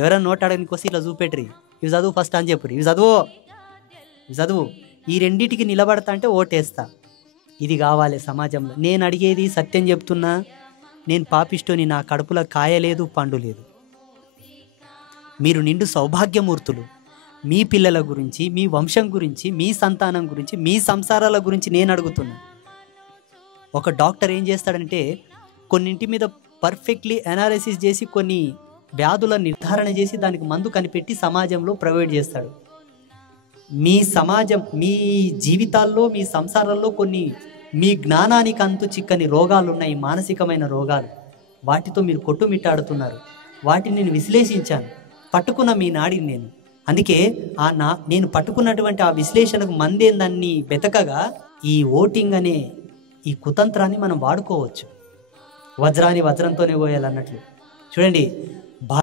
ఎవరైనా నోట్ అడగనికి వస్తే ఇట్లా చూపెట్రి, ఇవి చదువు ఫస్ట్ అని చెప్పురి, ఇవి చదువు. ఈ రెండిటికి నిలబడతా అంటే ఓటేస్తా. ఇది కావాలి సమాజంలో. నేను అడిగేది సత్యం చెప్తున్నా. నేను పాపిష్టోని, నా కడుపులో కాయలేదు పండు లేదు. మీరు నిండు సౌభాగ్యమూర్తులు. మీ పిల్లల గురించి, మీ వంశం గురించి, మీ సంతానం గురించి, మీ సంసారాల గురించి నేను అడుగుతున్నా. ఒక డాక్టర్ ఏం చేస్తాడంటే కొన్నింటి మీద పర్ఫెక్ట్లీ అనాలిసిస్ చేసి కొన్ని వ్యాధుల నిర్ధారణ చేసి దానికి మందు కనిపెట్టి సమాజంలో ప్రొవైడ్ చేస్తాడు. మీ సమాజం, మీ జీవితాల్లో, మీ సంసారాల్లో కొన్ని మీ జ్ఞానానికి అంతు చిక్కని రోగాలు ఉన్నాయి, మానసికమైన రోగాలు. వాటితో మీరు కొట్టుమిట్టాడుతున్నారు. వాటిని నేను విశ్లేషించాను, పట్టుకున్న మీ నాడిని నేను. అందుకే నేను పట్టుకున్నటువంటి ఆ విశ్లేషణకు మందేందాన్ని వెతకగా ఈ ఓటింగ్ అనే ఈ కుతంత్రాన్ని మనం వాడుకోవచ్చు. వజ్రాన్ని వజ్రంతోనే పోయాలన్నట్లు. చూడండి,